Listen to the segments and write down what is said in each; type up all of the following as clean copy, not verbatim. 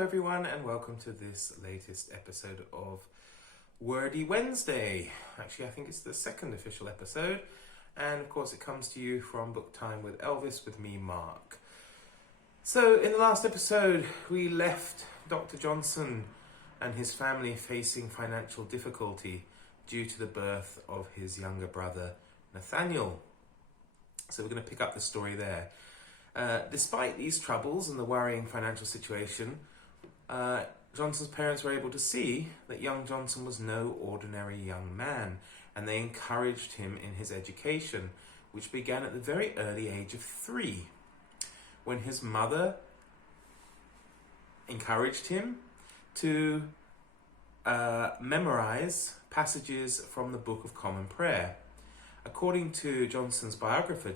Hello everyone and welcome to this latest episode of Wordy Wednesday. Actually, I think it's the second official episode, and of course it comes to you from Book Time with Elvis with me, Mark. So in the last episode we left Dr. Johnson and his family facing financial difficulty due to the birth of his younger brother Nathaniel. So we're going to pick up the story there. Despite these troubles and the worrying financial situation, Johnson's parents were able to see that young Johnson was no ordinary young man, and they encouraged him in his education, which began at the very early age of 3, when his mother encouraged him to memorize passages from the Book of Common Prayer. According to Johnson's biographer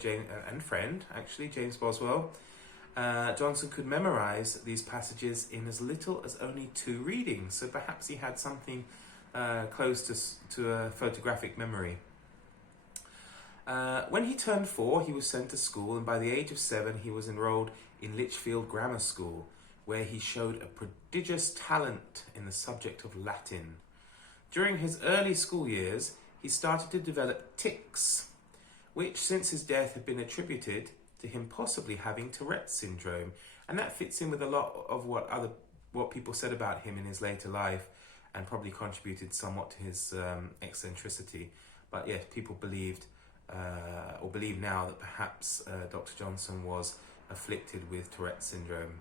and friend, actually, James Boswell, Johnson could memorize these passages in as little as only 2 readings, so perhaps he had something close to a photographic memory. When he turned 4, he was sent to school, and by the age of 7 he was enrolled in Lichfield Grammar School, where he showed a prodigious talent in the subject of Latin. During his early school years, he started to develop tics, which since his death had been attributed to him possibly having Tourette's syndrome, and that fits in with a lot of what people said about him in his later life, and probably contributed somewhat to his eccentricity. But yes, people believed or believe now that perhaps Dr. Johnson was afflicted with Tourette's syndrome.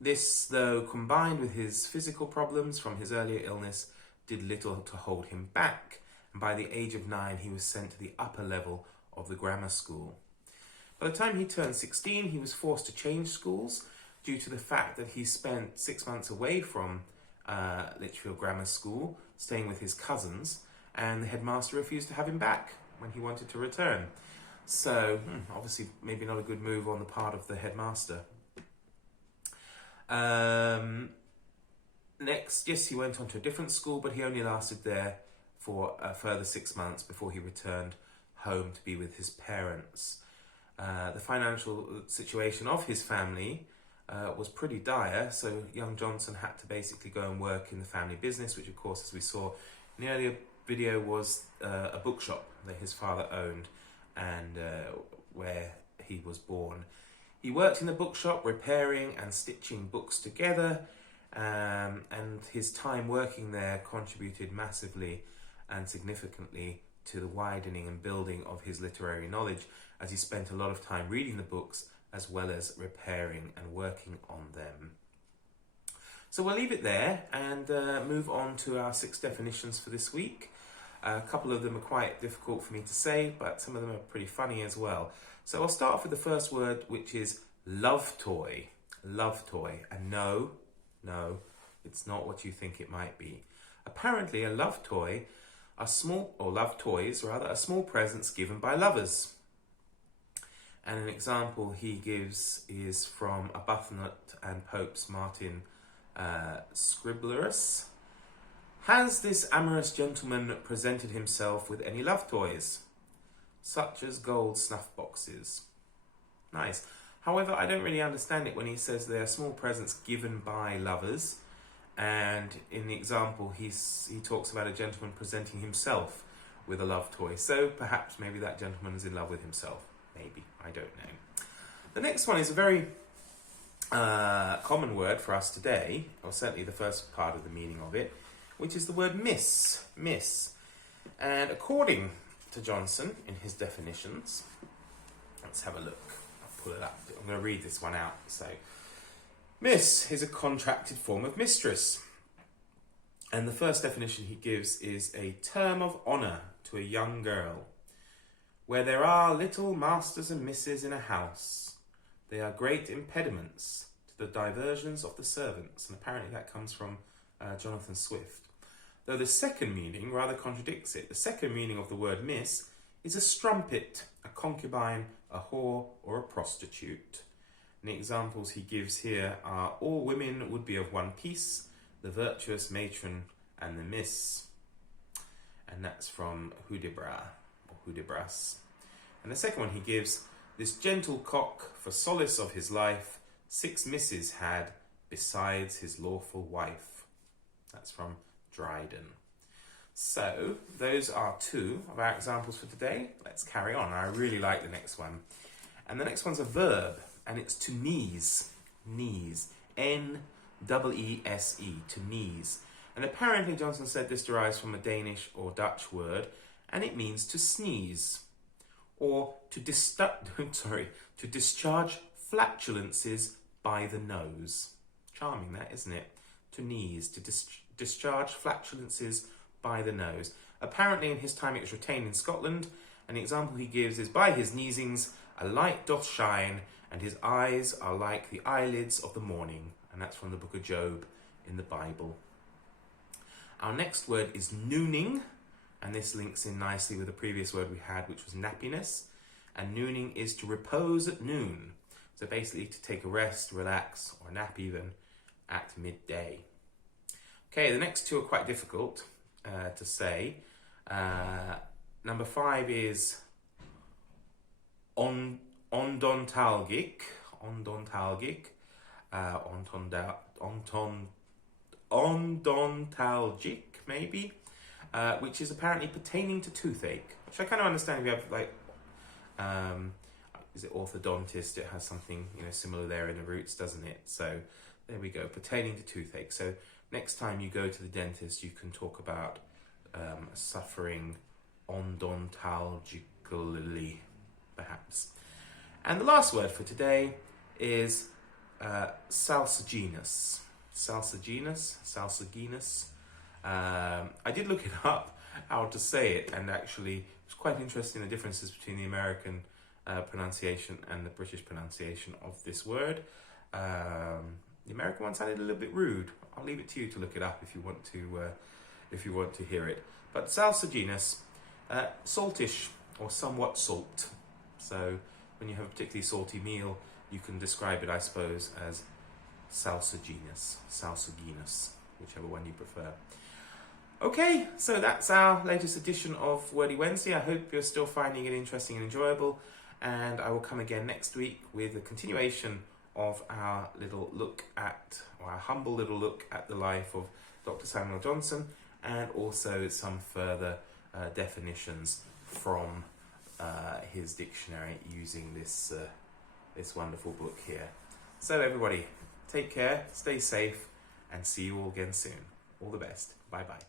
This, though, combined with his physical problems from his earlier illness, did little to hold him back, and by the age of 9 he was sent to the upper level of the grammar school. By the time he turned 16, he was forced to change schools due to the fact that he spent 6 months away from Lichfield Grammar School, staying with his cousins, and the headmaster refused to have him back when he wanted to return. So, obviously, maybe not a good move on the part of the headmaster. Next, yes, he went on to a different school, but he only lasted there for a further 6 months before he returned home to be with his parents. The financial situation of his family was pretty dire, so young Johnson had to basically go and work in the family business, which of course, as we saw in the earlier video, was a bookshop that his father owned and where he was born. He worked in the bookshop, repairing and stitching books together, and his time working there contributed massively and significantly to the widening and building of his literary knowledge, as he spent a lot of time reading the books as well as repairing and working on them. So we'll leave it there and move on to our 6 definitions for this week. A couple of them are quite difficult for me to say, but some of them are pretty funny as well. So I'll start off with the first word, which is love toy. Love toy. And no, it's not what you think it might be. Apparently, a love toy are small, or love toys rather, are small presents given by lovers. And an example he gives is from Arbuthnot and Pope's Martin Scriblerus. Has this amorous gentleman presented himself with any love toys, such as gold snuff boxes? Nice. However, I don't really understand it when he says they are small presents given by lovers, and in the example he talks about a gentleman presenting himself with a love toy. So perhaps maybe that gentleman is in love with himself. Maybe. I don't know. The next one is a very common word for us today, or certainly the first part of the meaning of it, which is the word miss. Miss. And according to Johnson, in his definitions, let's have a look. I'll pull it up. I'm going to read this one out. So, miss is a contracted form of mistress. And the first definition he gives is a term of honour to a young girl. Where there are little masters and misses in a house, they are great impediments to the diversions of the servants. And apparently that comes from Jonathan Swift. Though the second meaning rather contradicts it. The second meaning of the word miss is a strumpet, a concubine, a whore, or a prostitute. And the examples he gives here are all women would be of one piece, the virtuous matron, and the miss. And that's from Hudibras, or Hudibras. And the second one he gives, this gentle cock, for solace of his life, 6 misses had besides his lawful wife. That's from Dryden. So, those are 2 of our examples for today. Let's carry on. I really like the next one. And the next one's a verb, and it's to neese. Neese. N-E-E-S-E, to neese. And apparently Johnson said this derives from a Danish or Dutch word, and it means to sneeze, or to discharge flatulences by the nose. Charming that, isn't it? To neese, to discharge flatulences by the nose. Apparently in his time it was retained in Scotland, and the example he gives is, by his neesings a light doth shine, and his eyes are like the eyelids of the morning. And that's from the book of Job in the Bible. Our next word is nooning, and this links in nicely with the previous word we had, which was nappiness. And nooning is to repose at noon. So basically to take a rest, relax, or nap even at midday. Okay, the next 2 are quite difficult to say. Number 5 is ONDONTA'LGICK. ONDONTA'LGICK, maybe, which is apparently pertaining to toothache, which I kind of understand if you have, like, is it orthodontist? It has something, similar there in the roots, doesn't it? So there we go, pertaining to toothache. So next time you go to the dentist, you can talk about suffering odontalgically, perhaps. And the last word for today is SALSU'GINOUS. SALSU'GINOUS. I did look it up, how to say it, and actually it was quite interesting, the differences between the American pronunciation and the British pronunciation of this word. The American one sounded a little bit rude. I'll leave it to you to look it up if you want to hear it. But SALSU'GINOUS, saltish or somewhat salt. So when you have a particularly salty meal, you can describe it, I suppose, as SALSU'GINOUS, whichever one you prefer. Okay, so that's our latest edition of Wordy Wednesday. I hope you're still finding it interesting and enjoyable, and I will come again next week with a continuation of our humble little look at the life of Dr. Samuel Johnson, and also some further definitions from his dictionary using this wonderful book here. So everybody, take care, stay safe, and see you all again soon. All the best. Bye-bye.